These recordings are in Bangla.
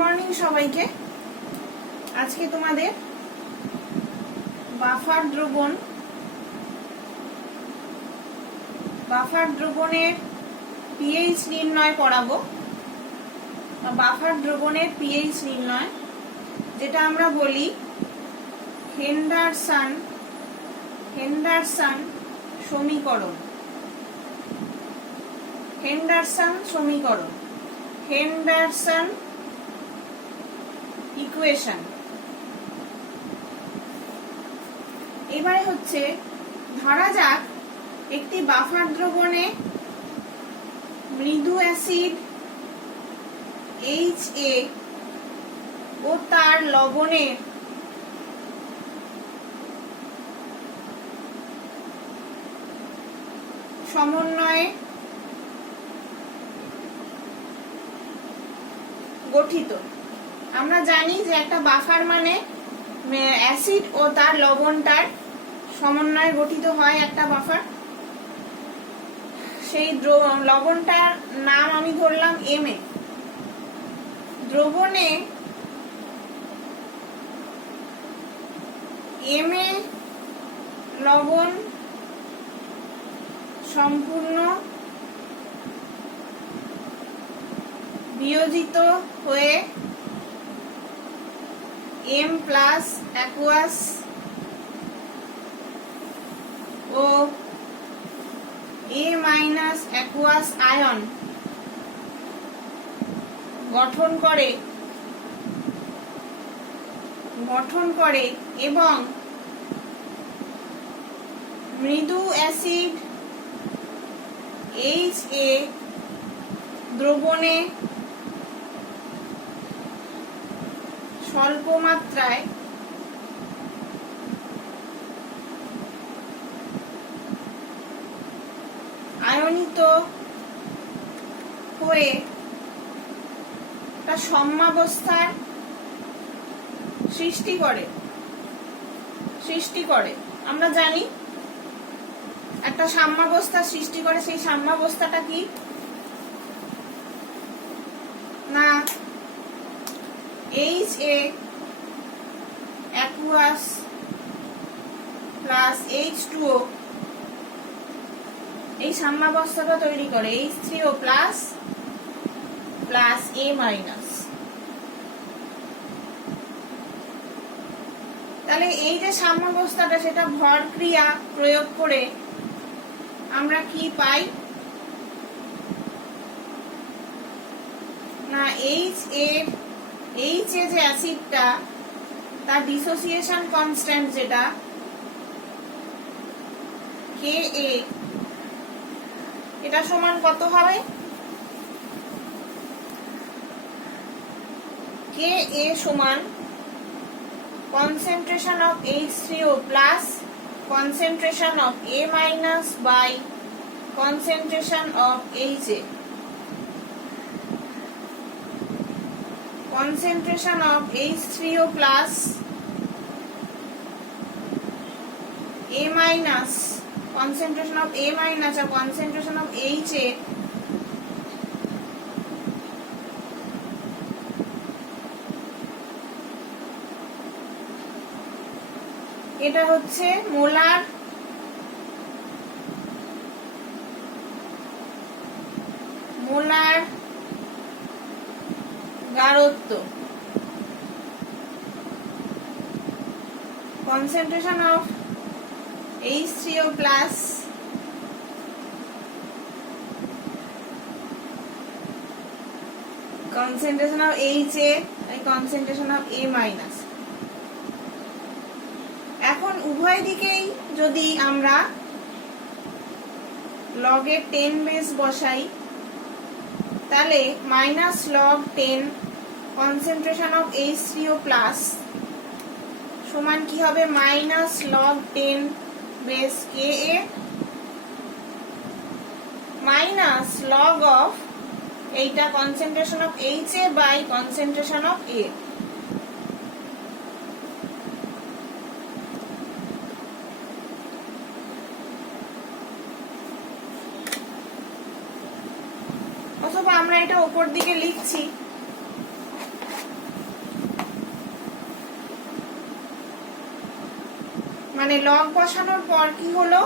মর্নিং সবাইকে। আজকে তোমাদের বাফার দ্রবণের পিএইচ নির্ণয় পড়াবো। বাফার দ্রবণের পিএইচ নির্ণয়, যেটা আমরা বলি হেন্ডারসন সমীকরণ। Henderson equation. এবারে হচ্ছে, ধরা যাক একটি বাফার দ্রবণে মৃদু অ্যাসিড HA ও তার লবণের সমন্বয়ে গঠিত। আমরা জানি যে একটা বাফার মানে অ্যাসিড ও তার লবণটার সমন্বয়ে গঠিত হয় একটা বাফার। সেই লবণটার নাম আমি ধরলাম MA। দ্রবণে MA লবণ সম্পূর্ণ বিয়োজিত হয়ে M প্লাস অ্যাকুয়াস ও A মাইনাস অ্যাকুয়াস আয়ন গঠন করে এবং মৃদু অ্যাসিড HA দ্রবণে স্বল্প মাত্রায় আয়নিত হয়ে একটা সাম্যাবস্থার সৃষ্টি করে। আমরা জানি একটা সাম্যাবস্থা সৃষ্টি করে। সেই সাম্যাবস্থাটা কি না, HA অ্যাকুয়াস প্লাস H2O এই সাম্যাবস্থাটা তৈরি করে H3O প্লাস A মাইনাস। তাহলে এই যে সাম্যাবস্থাটা, সেটা ভর ক্রিয়া প্রয়োগ করে আমরা কি পাই না, HA যে অ্যাসিডটা, তার ডিসোসিয়েশন কনস্ট্যান্ট যেটা Ka, এটা সমান কত হবে? Ka সমান concentration of H3O plus concentration of A minus by concentration of HA. Concentration of H3O plus A minus, concentration of A minus or concentration of HA এটা হচ্ছে molar গাঢ়ত্ব। concentration of H3O plus concentration of HA and concentration of A minus। এখন উভয় দিকেই যদি আমরা লগে 10 বেস বসাই, তাহলে minus log 10 concentration of H3O plus সমান কি হবে? Minus log 10 base Ka minus log of এইটা concentration of HA by concentration of A। অথবা আমরা এটা উপর দিকে লিখছি মানে লগ বসানোর পর কি হলো,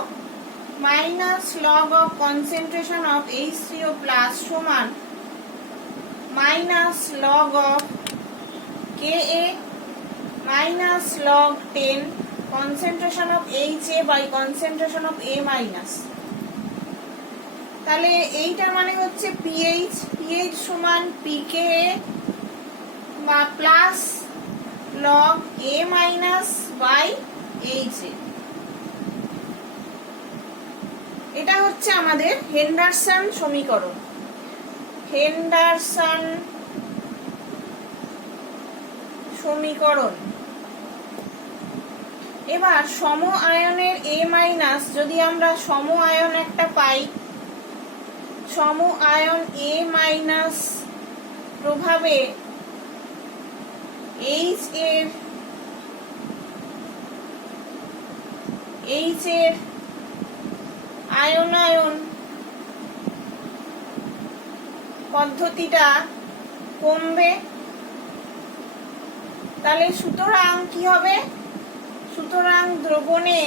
minus log of concentration of H3O plus সমান minus log of Ka minus log 10 concentration of Ha by concentration of A minus. তাহলে এইটার মানে হচ্ছে pH সমান pKa বা plus log A minus by Ha। এটা হচ্ছে আমাদের হেন্ডারসন সমীকরণ। হেন্ডারসন সমীকরণ। এবার সম আয়নের A মাইনাস যদি আমরা সম আয়ন একটা পাই, সম আয়ন A মাইনাস প্রভাবে H এর আয়নায়ন পদ্ধতিটা কমবে। তাহলে সুতরাং কি হবে, সুতরাং দ্রবণে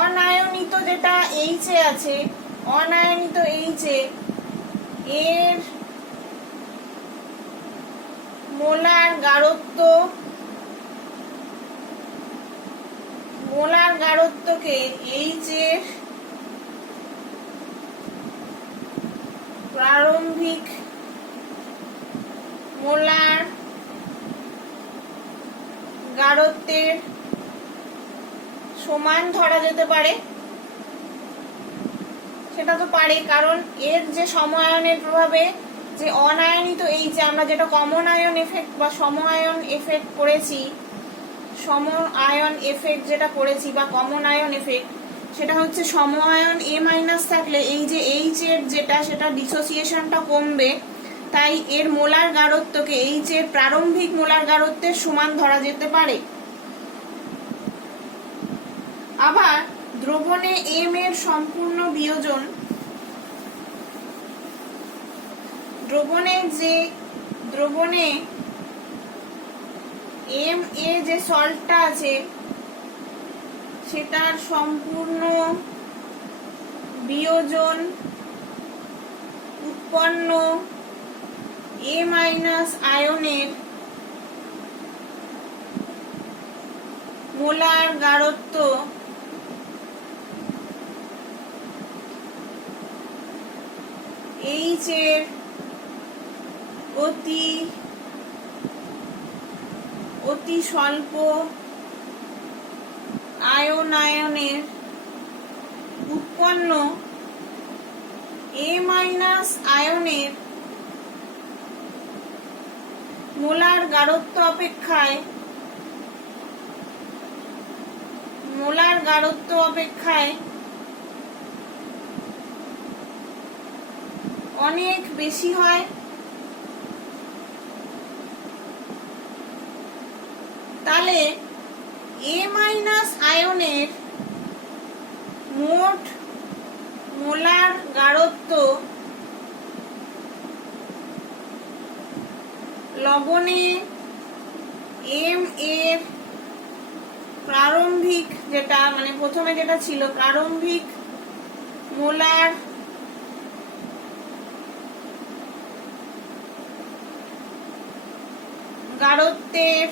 অনায়নিত যেটা H এ আছে, অনায়নিত H এর মোলার গাঢ়ত্বকে H এর প্রারম্ভিক মোলার গাঢ়ত্বের সমান ধরা যেতে পারে। সেটা তো পারে, কারণ এর যে সম আয়নের প্রভাবে যে অনায়নিত H আমরা যেটা কমন আয়ন এফেক্ট বা সম আয়ন এফেক্ট করেছি, সম আয়ন এফেক্ট যেটা করেছি বা কমন আয়ন এফেক্ট, সেটা হচ্ছে সম আয়ন A মাইনাস থাকলে এই যে H এর যেটা সেটা ডিসোসিয়েশনটা কমবে, তাই এর মোলার গাঢ়ত্বকে H এর প্রারম্ভিক মোলার গাঢ়ত্বের সমান ধরা যেতে পারে। আবার দ্রবণে M এর সম্পূর্ণ বিয়োজন, দ্রবণে M এ যে সল্টটা আছে সেটার সম্পূর্ণ বিয়োজন উৎপন্ন A মাইনাস আয়নের মোলার গাঢ়ত্ব H এর অতি স্বল্প আয়নের উৎপন্ন A মাইনাস আয়নের মোলার গাঢ়ত্ব অপেক্ষায় অনেক বেশি হয়। তাহলে A মাইনাস আয়নের মোট মোলার গাঢ়ত্ব লবণে M এর প্রারম্ভিক যেটা মানে প্রথমে যেটা ছিল প্রারম্ভিক মোলার গাঢ়ত্বের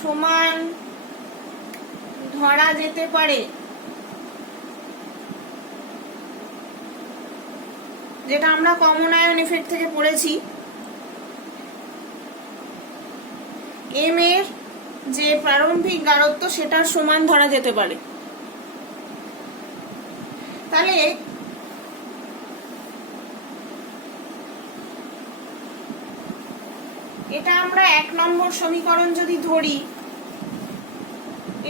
সমান ধরা যেতে পারে। যেটা আমরা কমন আয়ন এফেক্ট থেকে পড়েছি, M এর যে প্রারম্ভিক গাঢ়ত্ব সেটার সমান ধরা যেতে পারে। তাহলে এটা আমরা 1 নম্বর সমীকরণ যদি ধরি,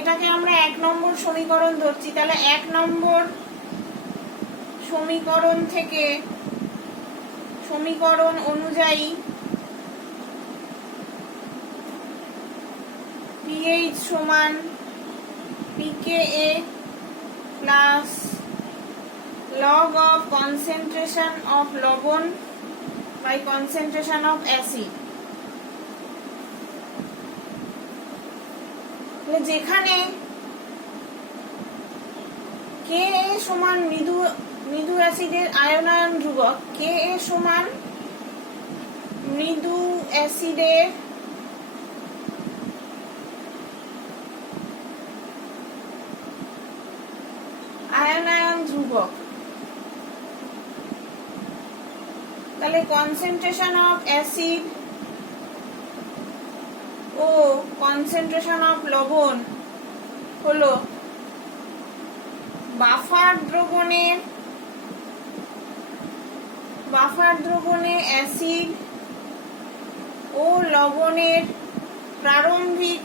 এটাকে আমরা 1 নম্বর সমীকরণ ধরছি, তাহলে 1 নম্বর সমীকরণ থেকে সমীকরণ অনুযায়ী pH সমান pKa plus log of concentration of লবণ by concentration of acid। যেখানে Ka সমান মৃদু অ্যাসিডের আয়নায়ন ধ্রুবক, Ka সমান মৃদু অ্যাসিডের আয়নায়ন ধ্রুবক, তাহলে কনসেন্ট্রেশন অফ অ্যাসিড ও কনসেন্ট্রেশন অফ লবণ হলো বাফার দ্রবণে অ্যাসিড ও লবণের প্রারম্ভিক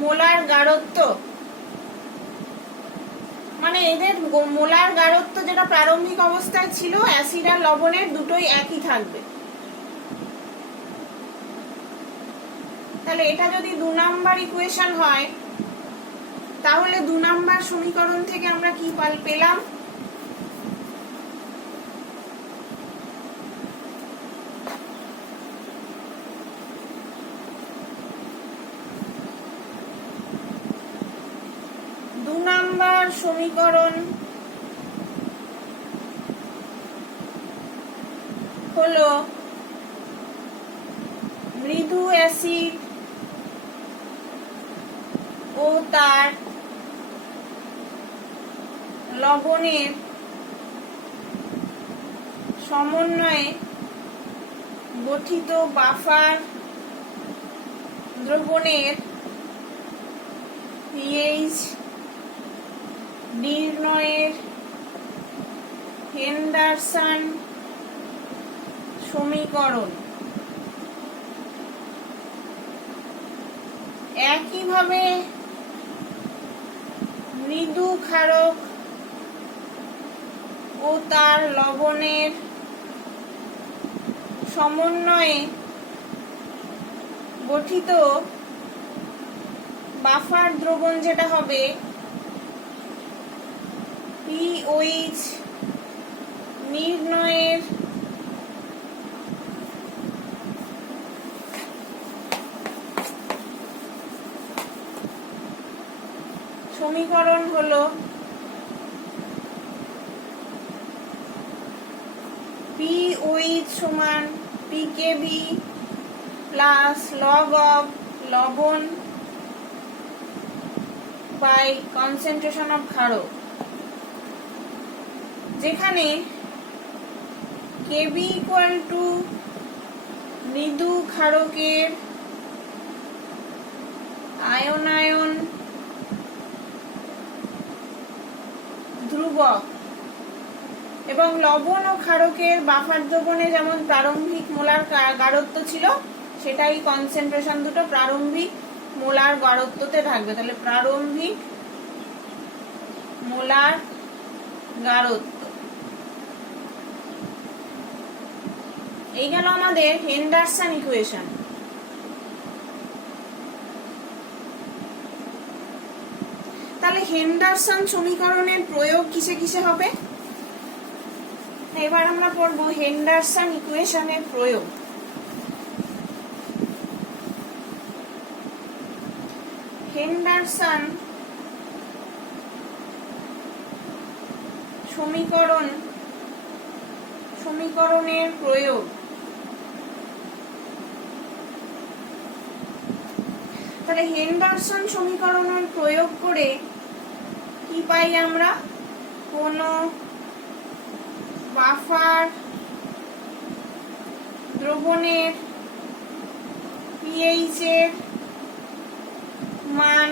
মোলার গাঢ়ত্ব, মানে এদের মোলার গাঢ়ত্ব যেটা প্রারম্ভিক অবস্থায় ছিল অ্যাসিড আর লবণের দুটোই একই থাকবে। তাহলে এটা যদি 2 নাম্বার ইকুয়েশন হয়, তাহলে 2 নাম্বার সমীকরণ থেকে আমরা কি পেলাম? সমীকরণ হলো মৃদু অ্যাসিড ও তার লবণের সমন্বয়ে গঠিত বাফার দ্রবণের পিএইচ নির্ণয়ের হেন্ডারসন সমীকরণ। একইভাবে মৃদু ক্ষারক ও তার লবণের সমন্বয়ে গঠিত বাফার দ্রবণ যেটা হবে পিওইচ নির্ণয়ের সমীকরণ হলো পিওইচ সমান পিকেবি প্লাস লগ অফ লবণ বাই কনসেন্ট্রেশন অফ ক্ষারক, যেখানে কেবি ইকুয়াল টু মৃদু ক্ষারকের আয়নায়ন ধ্রুবক এবং লবণ ও ক্ষারকের বাফার দ্রবণে যেমন প্রারম্ভিক মোলার গাঢ়ত্ব ছিল, সেটাই কনসেন্ট্রেশন দুটো প্রারম্ভিক মোলার গাঢ়ত্বতে থাকবে। তাহলে প্রারম্ভিক মোলার গাঢ়ত্ব, এই গেল আমাদের হেন্ডারসন ইকুয়েশন। তাহলে হেন্ডারসন সমীকরণের প্রয়োগ কিসে কিসে হবে? এবার আমরা পড়ব হেন্ডারসন ইকুয়েশনের প্রয়োগ। হেন্ডারসন সমীকরণের প্রয়োগ। তাহলে হেন্ডারসন সমীকরণের প্রয়োগ করে কি পাই আমরা? কোন বাফার দ্রবণের পিএইচ এর মান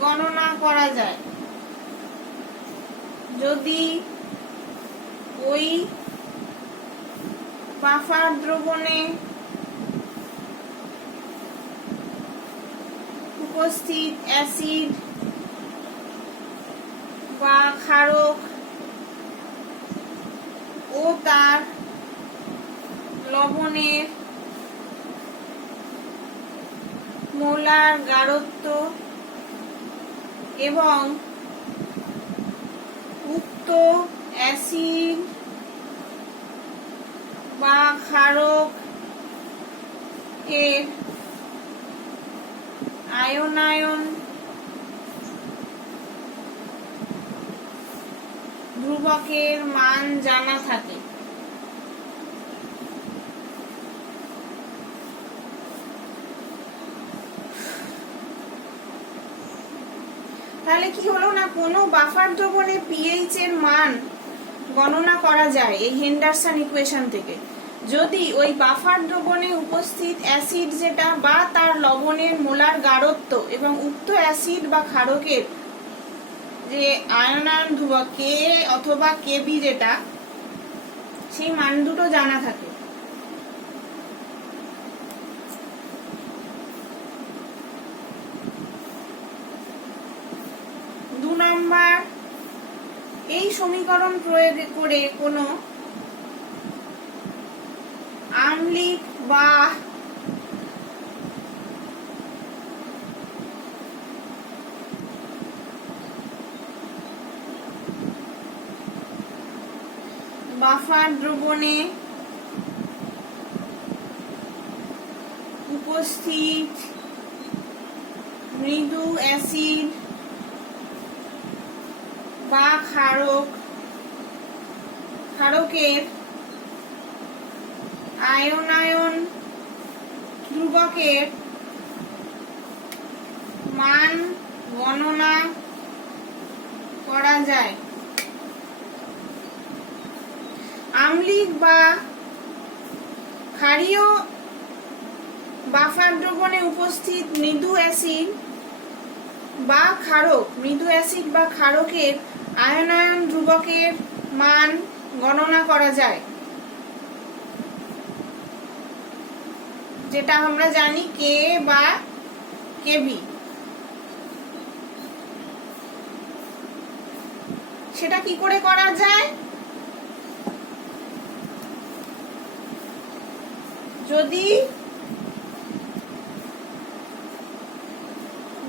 গণনা করা যায় যদি ওই বাফার দ্রবণে উপস্থিত অ্যাসিড বা ক্ষারক ও তার লবণের মোলার গাঢ়ত্ব এবং উক্ত অ্যাসিড বা ক্ষারক এর আয়নায়ন ধ্রুবকের মান জানা থাকে। তাহলে কি হলো না, কোনো বাফার দ্রবণে পিএইচ এর মান গণনা করা যায় এই হেন্ডারসন ইকুয়েশন থেকে যদি ওই বাফার দ্রবণে উপস্থিত অ্যাসিড যেটা বা তার লবণের মোলার গাঢ়ত্ব এবং উক্ত অ্যাসিড বা ক্ষারকের যে আয়নায়ন ধ্রুবক কে অথবা কেবি যেটা, সেই মান দুটো জানা থাকে। দু নম্বর, এই সমীকরণ প্রয়োগ করে কোনো আম্লিক বা বাফার দ্রবণে উপস্থিত মৃদু অ্যাসিড বা ক্ষারকের আয়নায়ন ধ্রুবকের মান গণনা করা যায়। আম্লিক বা ক্ষারীয় বাফার দ্রবণে উপস্থিত মৃদু অ্যাসিড বা ক্ষারকের আয়নায়ন ধ্রুবকের মান গণনা করা যায়, যেটা আমরা জানি কে বা কেবি। সেটা কি করে করা যায়?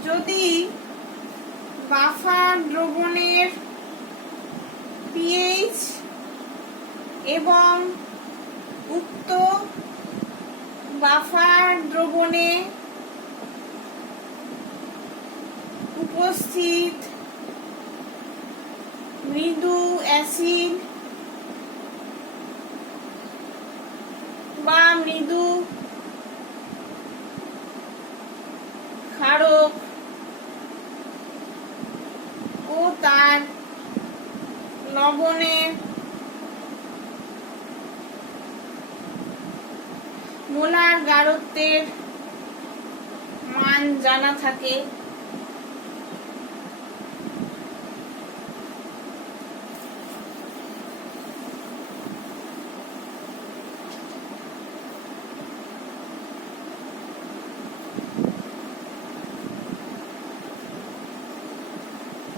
যদি বাফার দ্রবণের পিএইচ এবং উক্ত বাফার দ্রবণে উপস্থিত মৃদু অ্যাসিড বা মৃদু ক্ষারক ও তার লবণের মোলার গাঢ়ত্বের মান জানা থাকে।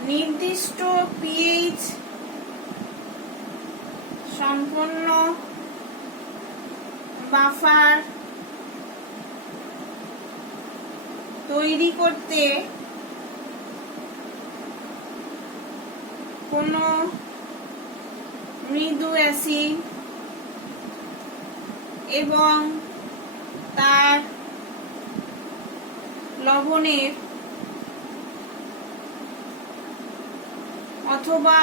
নির্দিষ্ট পিএইচ সম্পন্ন বাফার তৈরি করতে কোনো মৃদু অ্যাসিড এবং তার লবণের অথবা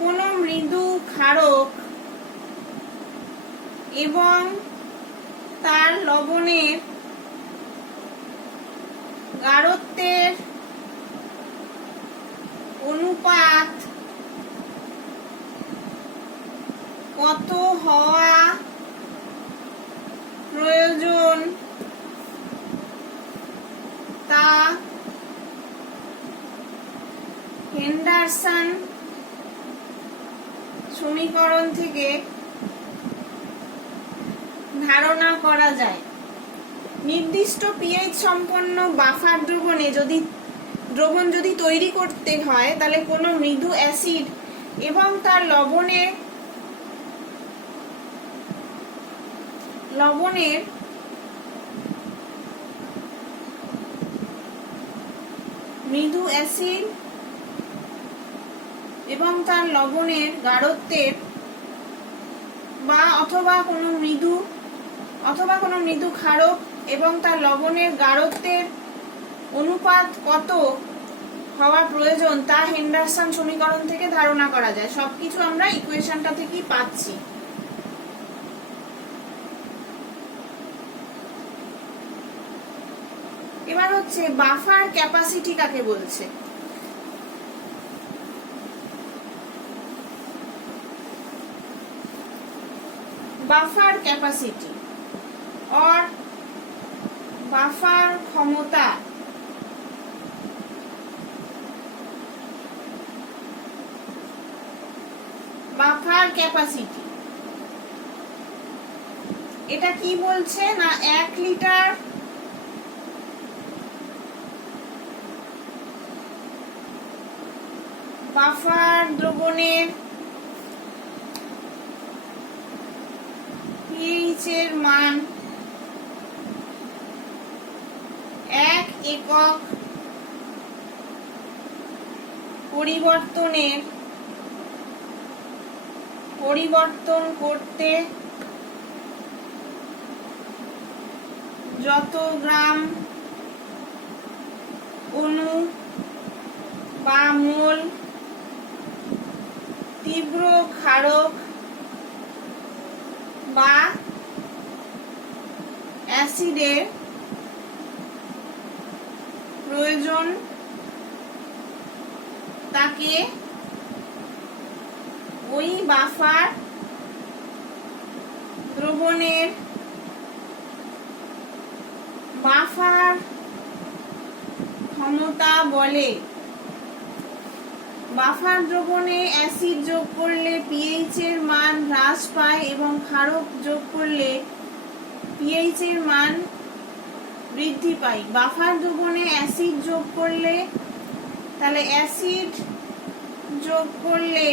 কোনো মৃদু ক্ষারক এবং তার লবণের গাঢ়ত্বের অনুপাত কত হওয়া প্রয়োজন তা হেন্ডারসন সমীকরণ থেকে ধারণা করা যায়। নির্দিষ্ট পিএইচ সম্পন্ন বাফার দ্রবণ যদি তৈরি করতে হয়, তাহলে কোনো মৃদু অ্যাসিড এবং তার লবণের মৃদু অ্যাসিড এবং তার লবণের গাঢ়ত্বের বা অথবা কোনো মৃদু ক্ষারক এবং তার লবণের গাঢ়ত্বের অনুপাত কত হওয়া প্রয়োজন তা হেন্ডারসন সমীকরণ থেকে ধারণা করা যায়। সবকিছু আমরা ইকুয়েশনটা থেকেই পাচ্ছি। এবার হচ্ছে বাফার ক্যাপাসিটি কাকে বলছে। বাফার ক্যাপাসিটি और বাফার ক্ষমতা বাফার ক্যাপাসিটি এটা কি বলছে না 1 লিটার বাফার দ্রবণের pH এর মান 1 একক পরিবর্তন করতে যত গ্রাম অণু বা মোল তীব্র ক্ষারক বা অ্যাসিডের প্রয়োজন তাকে ওই বাফার দ্রবণের বাফার ক্ষমতা বলে। বাফার দ্রবণে অ্যাসিড যোগ করলে পিএইচ এর মান হ্রাস পায় এবং ক্ষারক যোগ করলে পিএইচ এর মান বৃদ্ধি পায়। বাফার দ্রবণে অ্যাসিড যোগ করলে তাহলে অ্যাসিড যোগ করলে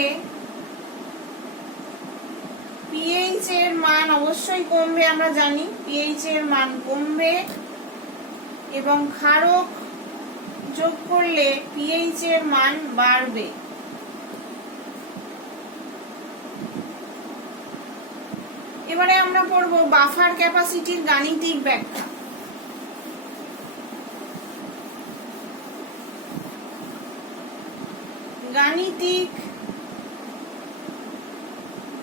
পিএইচ এর মান অবশ্যই কমবে, আমরা জানি পিএইচ এর মান কমবে, এবং ক্ষারক যোগ করলে পিএইচ এর মান বাড়বে। এবারে আমরা পড়ব বাফার ক্যাপাসিটির গাণিতিক ব্যাখ্যা। গাণিতিক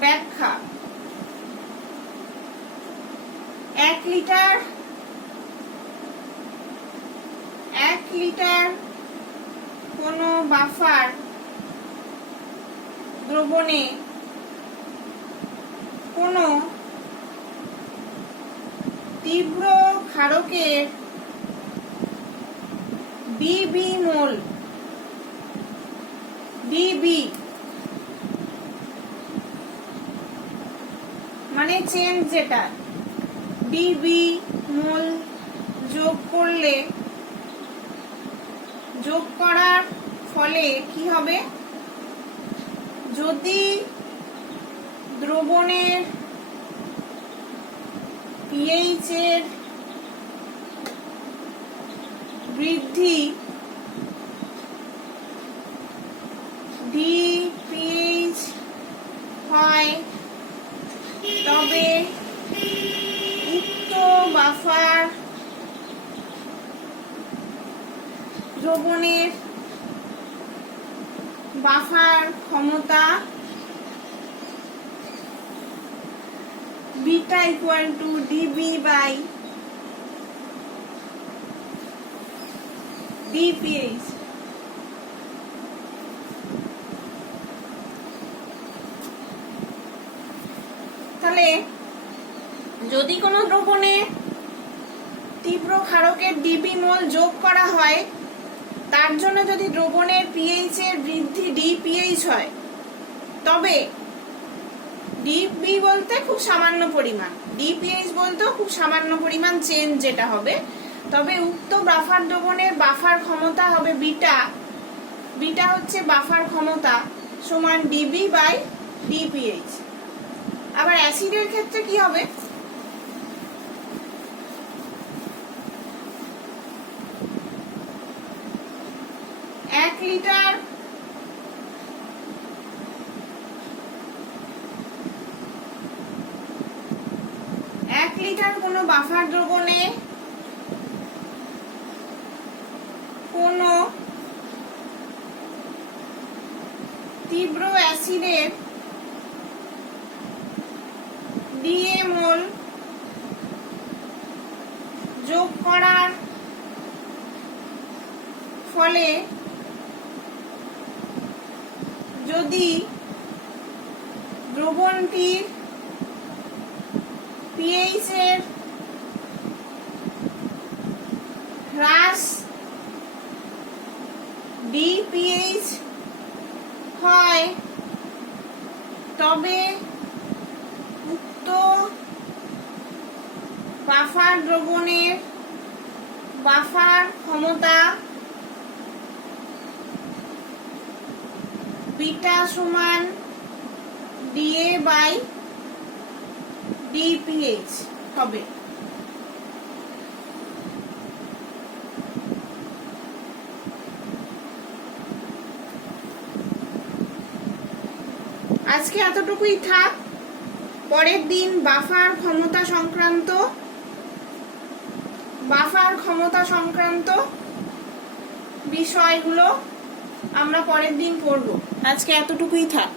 ব্যাখ্যা 1 লিটার কোন বাফার দ্রবণে কোন তীব্র ক্ষারকের ডিবি মোল ডিবি মানে চেঞ্জ যেটা ডিবি মোল যোগ করার ফলে কি হবে, যদি দ্রবণের পিএইচ এর বৃদ্ধি ডিপিএইচ হয় তবে উক্ত বাফার দ্রবণের বাফার ক্ষমতা beta equal to DB by DpH. তাহলে যদি কোনো দ্রবণে তীব্র ক্ষারকের ডিবি মোল যোগ করা হয়, তার জন্য যদি দ্রবণের পিএইচ এর বৃদ্ধি ডিপিএইচ হয়, তবে ডিবি বলতে খুব সামান্য পরিমাণ, ডিপিএইচ বলতেও খুব সামান্য পরিমাণ চেঞ্জ যেটা হবে, তবে উক্ত বাফার দ্রবণের বাফার ক্ষমতা হবে বিটা। বিটা হচ্ছে বাফার ক্ষমতা সমান ডিবি বাই ডিপিএইচ। আবার অ্যাসিডের ক্ষেত্রে কি হবে, এক লিটার বাফার দ্রবণে কোনো তীব্র অ্যাসিডের DA মোল যোগ করার ফলে যদি দ্রবণটির pH এর হ্রাস DPH হয় তবে উক্ত বাফার দ্রবণের বাফার ক্ষমতা বিটা সমান DA/DPH হবে। আজকে এতটুকুই থাক। পরের দিন বাফার ক্ষমতা সংক্রান্ত বিষয়গুলো আমরা পরের দিন পড়ব। আজকে এতটুকুই থাক।